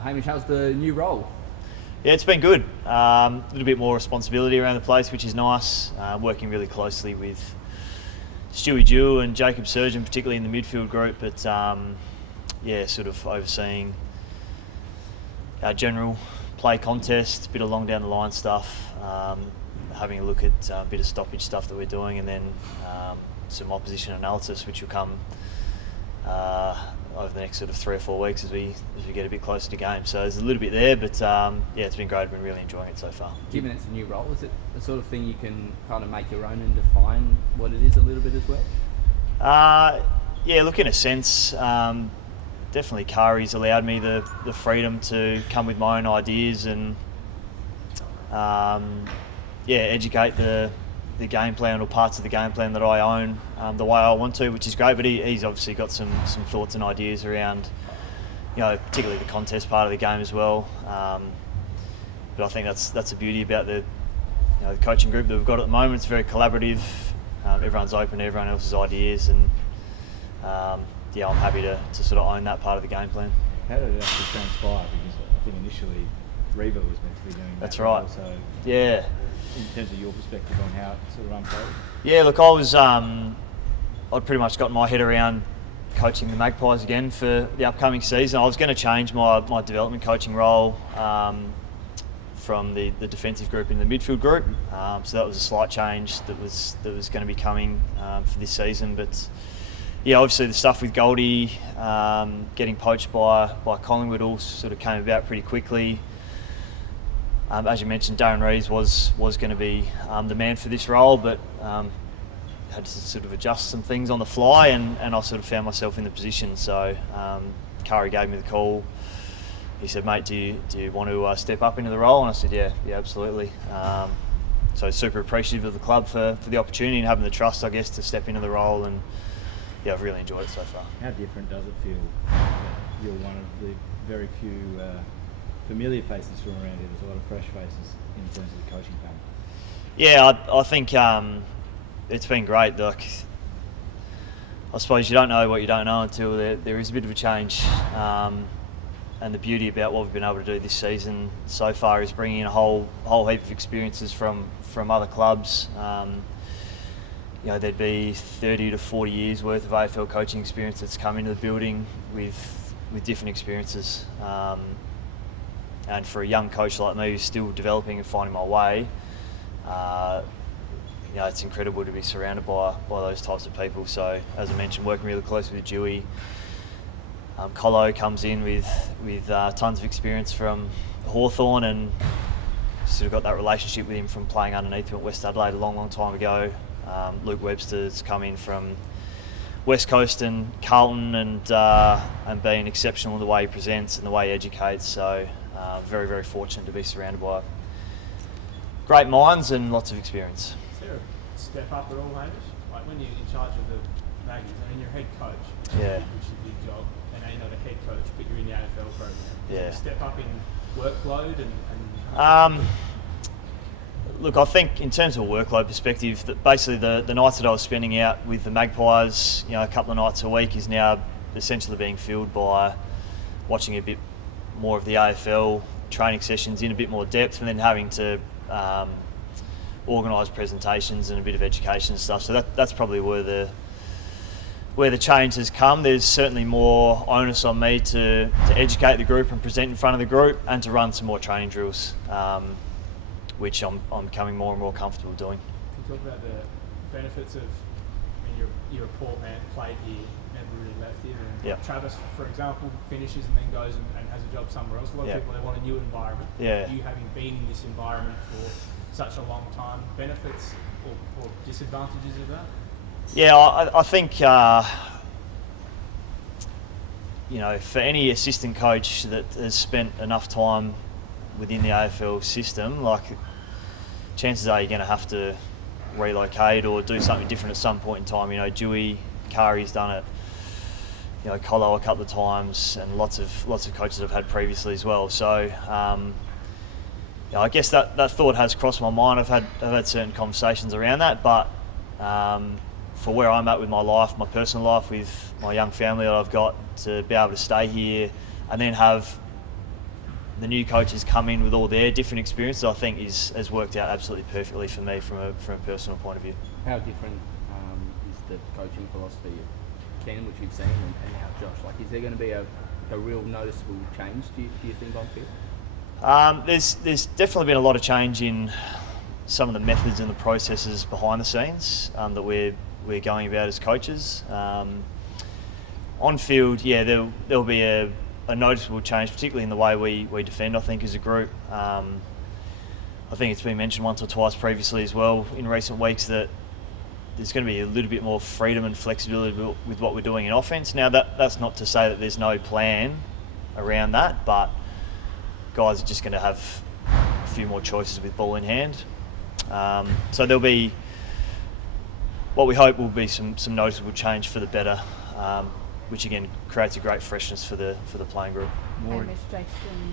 Hamish, how's the new role? Yeah, it's been good. A little bit more responsibility around the place, which is nice. Working really closely with Stewie Dew and Jacob Surgeon, particularly in the midfield group. But sort of overseeing our general play contest, a bit of long down the line stuff, having a look at a bit of stoppage stuff that we're doing, and then some opposition analysis, which will come over the next sort of 3 or 4 weeks as we get a bit closer to game. So there's a little bit there, but it's been great. I've been really enjoying it so far. Given it's a new role, is it the sort of thing you can kind of make your own and define what it is a little bit as well? Look, in a sense, definitely Kari's allowed me the freedom to come with my own ideas and educate the game plan or parts of the game plan that I own the way I want to, which is great. But he's obviously got some thoughts and ideas around, particularly the contest part of the game as well. But I think that's the beauty about the coaching group that we've got at the moment. It's very collaborative. Everyone's open to everyone else's ideas, and I'm happy to sort of own that part of the game plan. How did it actually transpire? Because I think initially Reva was meant to be doing that. That's right. So yeah. In terms of your perspective on how it sort of unfolded? Yeah, look, I'd pretty much gotten my head around coaching the Magpies again for the upcoming season. I was going to change my development coaching role from the defensive group into the midfield group. So that was a slight change that was going to be coming for this season. But yeah, obviously the stuff with Goldie getting poached by Collingwood all sort of came about pretty quickly. As you mentioned, Darren Reeves was going to be the man for this role, but had to sort of adjust some things on the fly, and I sort of found myself in the position. So Kari gave me the call. He said, "Mate, do you want to step up into the role?" And I said, "Yeah, absolutely." So super appreciative of the club for the opportunity and having the trust, I guess, to step into the role. And yeah, I've really enjoyed it so far. How different does it feel that you're one of the very few familiar faces from around here? There's a lot of fresh faces in terms of the coaching panel. Yeah, I think it's been great. Like, I suppose you don't know what you don't know until there is a bit of a change. And the beauty about what we've been able to do this season so far is bringing in a whole heap of experiences from other clubs. There'd be 30 to 40 years worth of AFL coaching experience that's come into the building with different experiences. And for a young coach like me who's still developing and finding my way, it's incredible to be surrounded by those types of people. So, as I mentioned, working really closely with Dewey. Colo comes in with tons of experience from Hawthorn, and sort of got that relationship with him from playing underneath him at West Adelaide a long time ago. Luke Webster's come in from West Coast and Carlton, and being exceptional in the way he presents and the way he educates. So very, very fortunate to be surrounded by great minds and lots of experience. Is there a step up at all, Hamish? Like when you're in charge of the Maggies, I mean, you're head coach, Yeah. which is a big job, and now you're not a head coach, but you're in the AFL program. Yeah. Is there a step up in workload and Look, I think in terms of a workload perspective, that basically the nights that I was spending out with the Magpies, a couple of nights a week, is now essentially being filled by watching a bit more of the AFL training sessions in a bit more depth, and then having to organise presentations and a bit of education and stuff. So that's probably where the change has come. There's certainly more onus on me to educate the group and present in front of the group, and to run some more training drills, which I'm becoming more and more comfortable doing. Can you talk about the benefits of, you're a Port man, played here, never really left here, and Yep. Travis, for example, finishes and then goes and has a job somewhere else. A lot of Yep. people, they want a new environment. Yeah. You having been in this environment for such a long time, benefits or disadvantages of that? Yeah, I think for any assistant coach that has spent enough time within the AFL system, like, chances are you're going to have to relocate or do something different at some point in time. Dewey, Kari's done it. Colo a couple of times, and lots of coaches I've had previously as well. So I guess that thought has crossed my mind. I've had certain conversations around that, but for where I'm at with my life, my personal life, with my young family that I've got, to be able to stay here and then have the new coaches come in with all their different experiences, I think has worked out absolutely perfectly for me from a personal point of view. How different is the coaching philosophy of Ken, which you've seen, and now Josh? Like, is there going to be a real noticeable change, do you think, on field? There's definitely been a lot of change in some of the methods and the processes behind the scenes that we're going about as coaches. On field, yeah, there'll be a noticeable change, particularly in the way we defend, I think, as a group. I think it's been mentioned once or twice previously as well in recent weeks that there's going to be a little bit more freedom and flexibility with what we're doing in offence. Now, that's not to say that there's no plan around that, but guys are just going to have a few more choices with ball in hand. So there'll be what we hope will be some noticeable change for the better, which again creates a great freshness for the playing group. Hamish, Jason,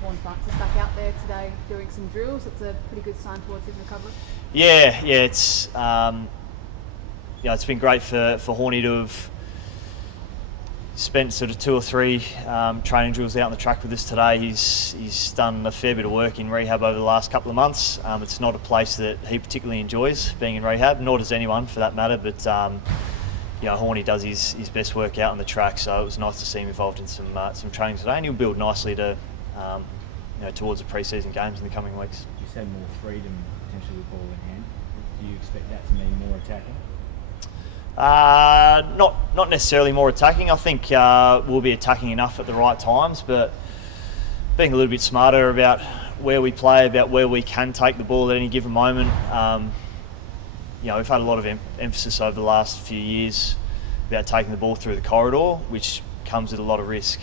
Vaughan Francis back out there today doing some drills. It's a pretty good sign towards his recovery. Yeah, it's it's been great for Horny to have spent sort of 2 or 3 training drills out on the track with us today. He's done a fair bit of work in rehab over the last couple of months. It's not a place that he particularly enjoys being in rehab, nor does anyone for that matter, but Horny does his best work out on the track, so it was nice to see him involved in some training today, and he'll build nicely to towards the pre-season games in the coming weeks. You said more freedom potentially with ball in hand. Do you expect that to mean more attacking? Not necessarily more attacking. I think we'll be attacking enough at the right times, but being a little bit smarter about where we play, about where we can take the ball at any given moment. We've had a lot of emphasis over the last few years about taking the ball through the corridor, which comes with a lot of risk.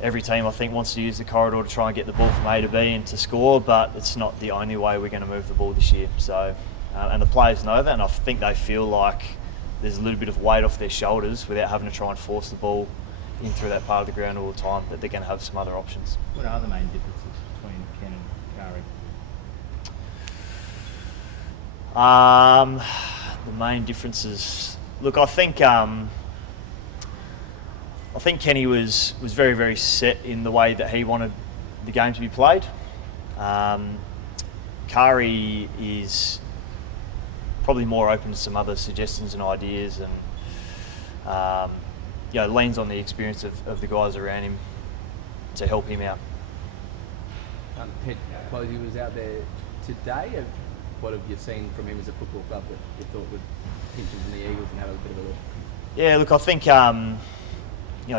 Every team, I think, wants to use the corridor to try and get the ball from A to B and to score, but it's not the only way we're going to move the ball this year. So, and the players know that, and I think they feel like there's a little bit of weight off their shoulders without having to try and force the ball in through that part of the ground all the time, that they're going to have some other options. What are the main differences between Ken and Kari? The main differences. Look, I think Kenny was very, very set in the way that he wanted the game to be played. Kari is probably more open to some other suggestions and ideas, and leans on the experience of the guys around him to help him out. Ted Closey was out there today. What have you seen from him as a football club that you thought would pinch him from the Eagles and have a bit of a look? Yeah, look, I think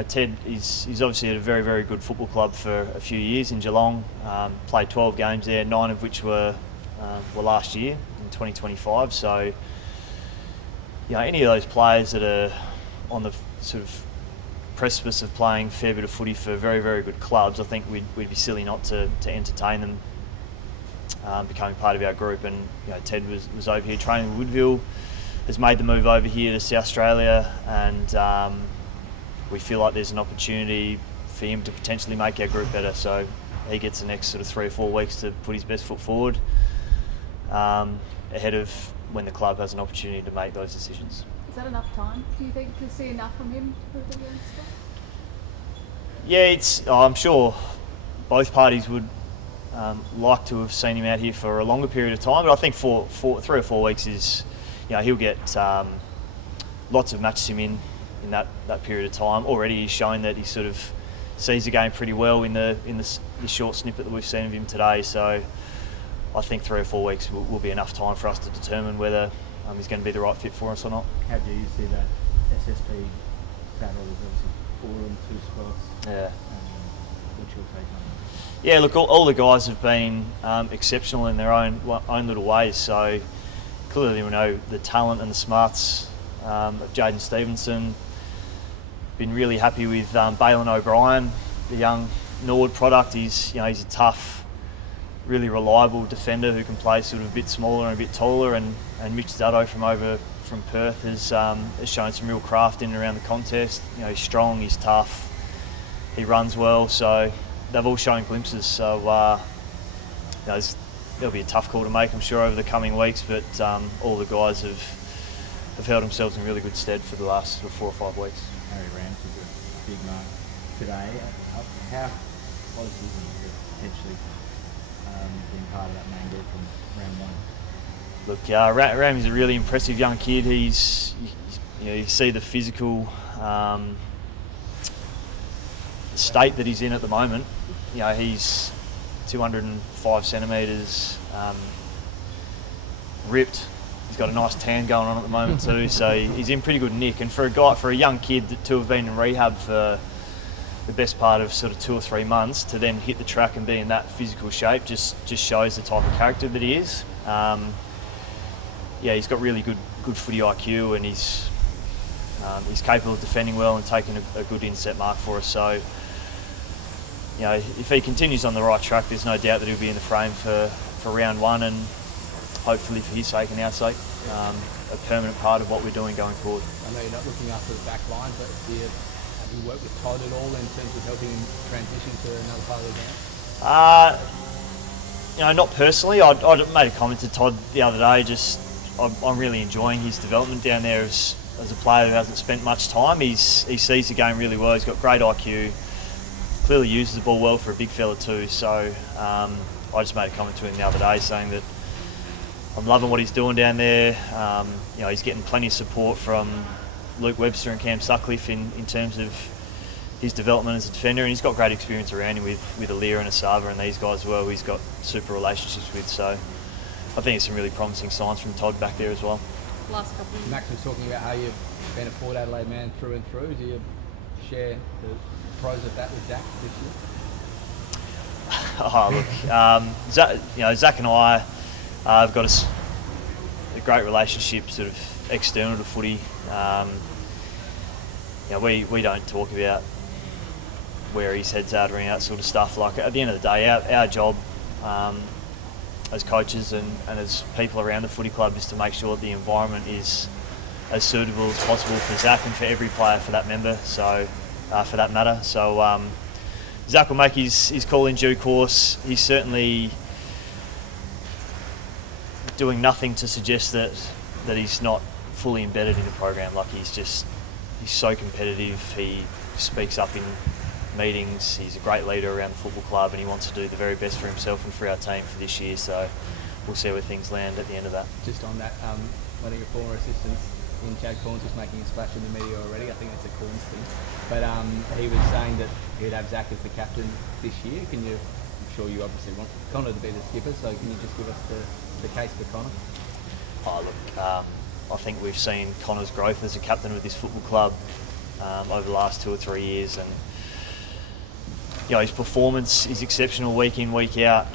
Ted is obviously at a very, very good football club for a few years in Geelong. Played 12 games there, 9 of which were last year in 2025. So, any of those players that are on the sort of precipice of playing a fair bit of footy for very, very good clubs, I think we'd be silly not to entertain them becoming part of our group. And Ted was over here training with Woodville, has made the move over here to South Australia, and we feel like there's an opportunity for him to potentially make our group better. So he gets the next sort of 3 or 4 weeks to put his best foot forward ahead of when the club has an opportunity to make those decisions. Is that enough time, do you think, to see enough from him to prove that you're in stuff? Yeah, I'm sure both parties would like to have seen him out here for a longer period of time, but I think for 3 or 4 weeks is, he'll get lots of match sim in that period of time. Already he's shown that he sort of sees the game pretty well in the short snippet that we've seen of him today. So I think 3 or 4 weeks will be enough time for us to determine whether he's going to be the right fit for us or not. How do you see that SSP battle? There's obviously 4 and 2 spots. Yeah. What's your take on that? Yeah, look, all the guys have been exceptional in their own little ways. So clearly we know the talent and the smarts of Jaden Stevenson. Been really happy with Balin O'Brien, the young Norwood product. He's a tough, really reliable defender who can play sort of a bit smaller and a bit taller. And Mitch Zaddo from Perth has shown some real craft in and around the contest. He's strong, he's tough, he runs well. So they've all shown glimpses. So there'll be a tough call to make, I'm sure, over the coming weeks. But all the guys have held themselves in really good stead for the last sort of 4 or 5 weeks. Harry Rams was a big mark today. close, isn't it, to potentially being part of that main group from round one? Look, Ramy's a really impressive young kid. You see the physical state that he's in at the moment. He's 205 centimetres, ripped. He's got a nice tan going on at the moment too, so he's in pretty good nick. And for a young kid to have been in rehab for the best part of sort of 2 or 3 months, to then hit the track and be in that physical shape just shows the type of character that he is. He's got really good footy IQ, and he's capable of defending well and taking a good inset mark for us. So, if he continues on the right track, there's no doubt that he'll be in the frame for round one, and hopefully for his sake and our sake, a permanent part of what we're doing going forward. I know you're not looking after the back line, but have you worked with Todd at all in terms of helping him transition to another part of the game? Not personally. I made a comment to Todd the other day. I'm really enjoying his development down there as a player who hasn't spent much time. He sees the game really well. He's got great IQ. Clearly uses the ball well for a big fella too. So I just made a comment to him the other day saying that I'm loving what he's doing down there. He's getting plenty of support from Luke Webster and Cam Sutcliffe in terms of his development as a defender, and he's got great experience around him with Alir and Asava and these guys as well, who he's got super relationships with. So I think it's some really promising signs from Todd back there as well. Last couple of Max was talking about how you've been a Port Adelaide man through and through. Do you share the pros of that with Zach this year? Zach and I have got a great relationship, sort of external to footy. We don't talk about where his head's at or any of that sort of stuff. Like, at the end of the day, our job as coaches and as people around the footy club is to make sure that the environment is as suitable as possible for Zach and for every player for that matter. So Zach will make his call in due course. He's certainly doing nothing to suggest that he's not fully embedded in the program. Like, he's so competitive. He speaks up in meetings. He's a great leader around the football club, and he wants to do the very best for himself and for our team for this year. So we'll see where things land at the end of that. Just on that, one of your former assistants in Chad Corns was making a splash in the media already. I think that's a Corns thing. But he was saying that he'd have Zach as the captain this year. I'm sure you obviously want Connor to be the skipper, so can you just give us the case for Connor? I think we've seen Connor's growth as a captain of this football club over the last 2 or 3 years, and his performance is exceptional week in, week out.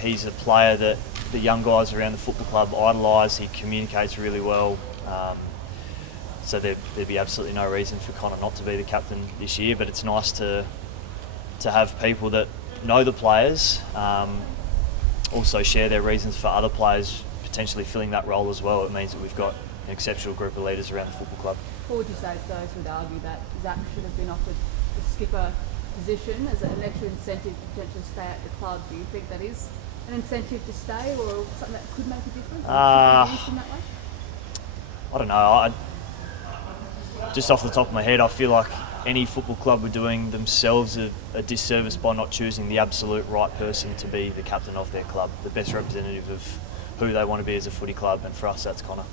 He's a player that the young guys around the football club idolise. He communicates really well, so there'd be absolutely no reason for Connor not to be the captain this year. But it's nice to have people that know the players, also share their reasons for other players potentially filling that role as well. It means that we've got an exceptional group of leaders around the football club. What would you say to those who would argue that Zach should have been offered the skipper position as an extra incentive to potentially stay at the club? Do you think that is an incentive to stay, or something that could make a difference? Used in that way? I don't know. Just off the top of my head, I feel like any football club were doing themselves a disservice by not choosing the absolute right person to be the captain of their club, the best representative of who they want to be as a footy club, and for us that's Connor.